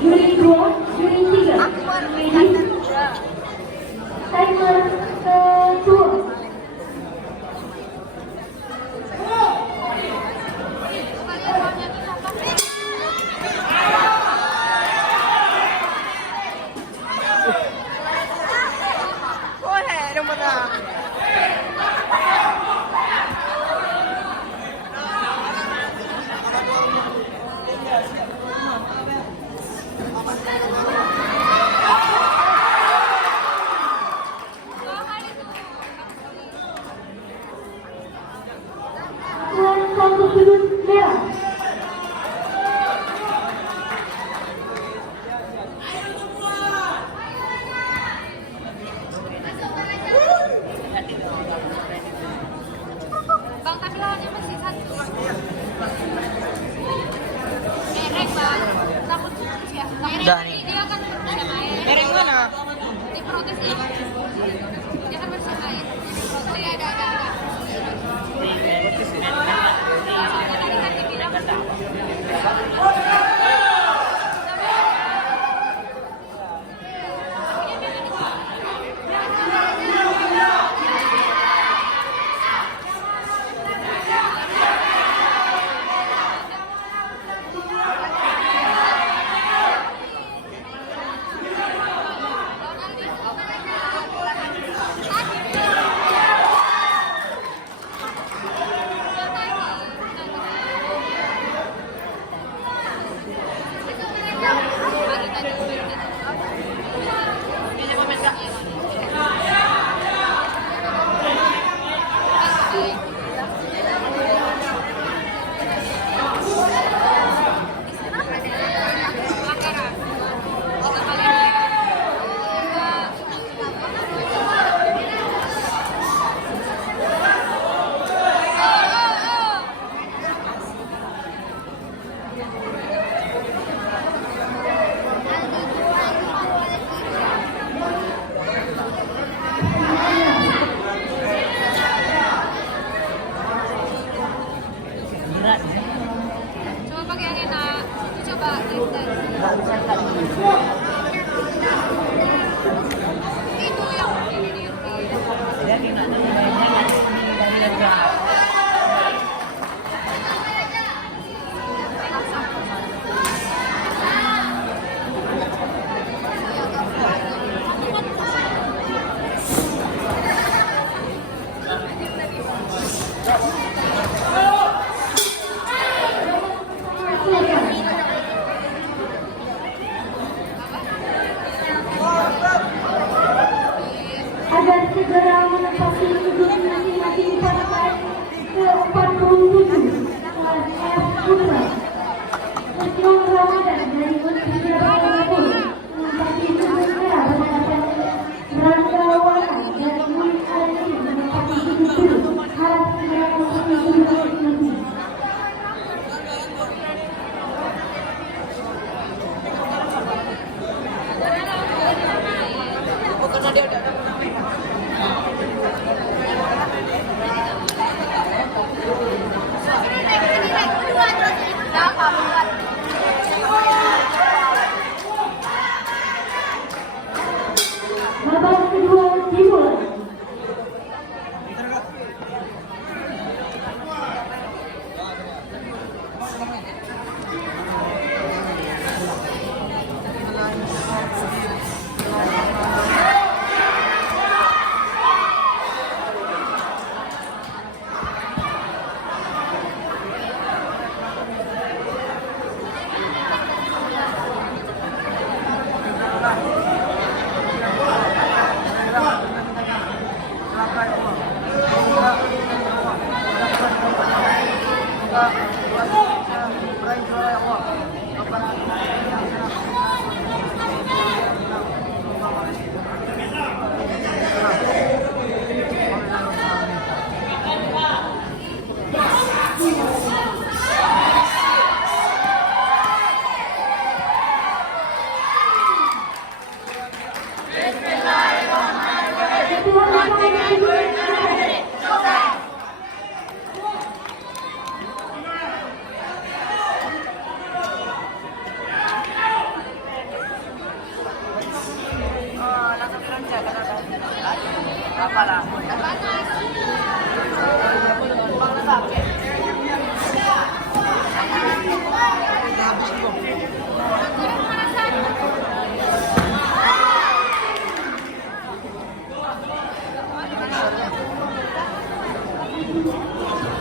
Unit 2, unit 3. Timer kedua. Boleh, nomor Satu sudut merah. Bang, tapi lawannya masih satu. Merek, Bang. Takut putus ya. Merek, dia kan bisa main. Merek mana? Diprotes dia. Dia kan bisa main. Diprotes. Ada. Soalnya tadi kan dibilang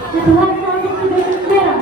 Keluar untuk sudut merah.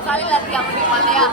Kali lihat yang di mana ya?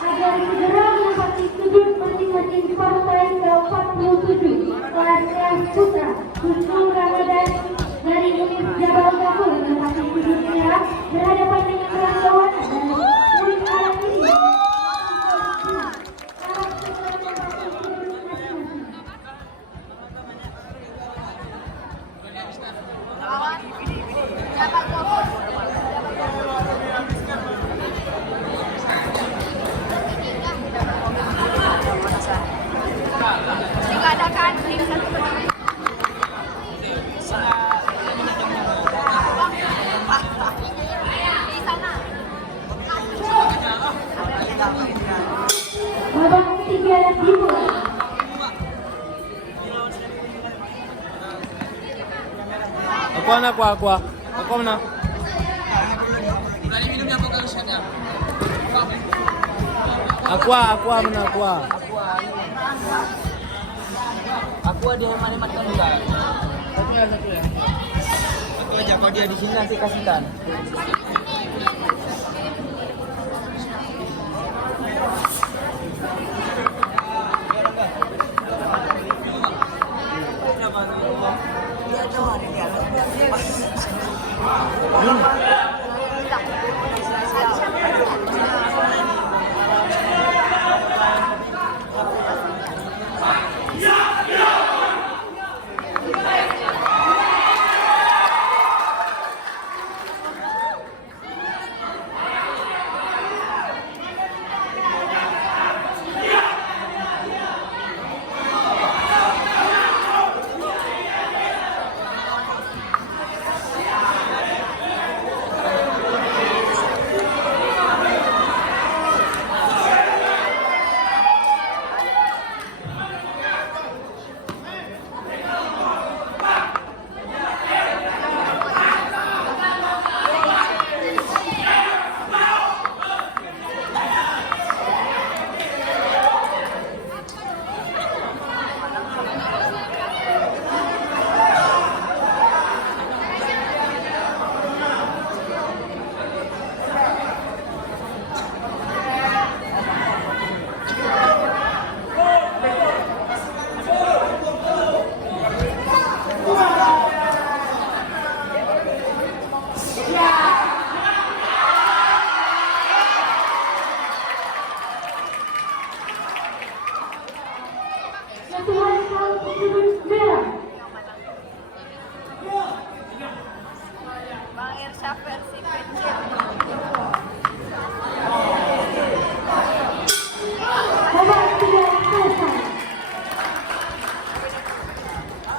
Agar segera menempati sudut masing-masing partai ke-47 kelas putra Husnul Ramadan dari Unif Jabal Gafur menempati sudut merah berhadapan dengan kelas lawan dari Unif Alam ini. Tidak ada kan? Di sana. Babak ketiga dimulai. Aku mana? Aqua mana aqua? Aqua dia hemat-hemat kan juga. Satu ya. Aku aja kalau dia di sini nanti kasihkan. partai sudut merah. Bang Irsya versi PC. Babak sudah selesai.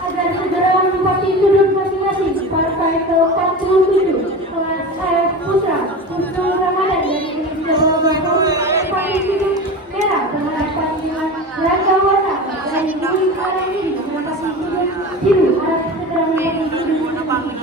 Agar segera menempati sudut masing-masing, partai ke-47 kelas AF Putra Husnul Ramadan dari Indonesia Bawang menempati sudut merah dengan panggilan Rangga Wata dari Bumi Karangiri menempati sudut biru harap segera menempati sudut masing-masing.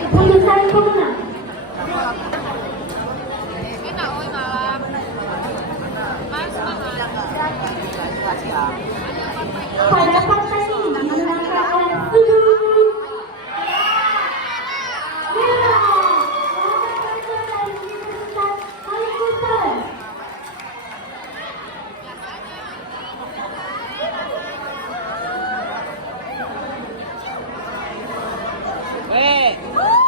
Keputusan pemenang pada partai ini dimenangkan oleh sudut merah. Lawan dari Universitas Waalaikumsalam. Weh.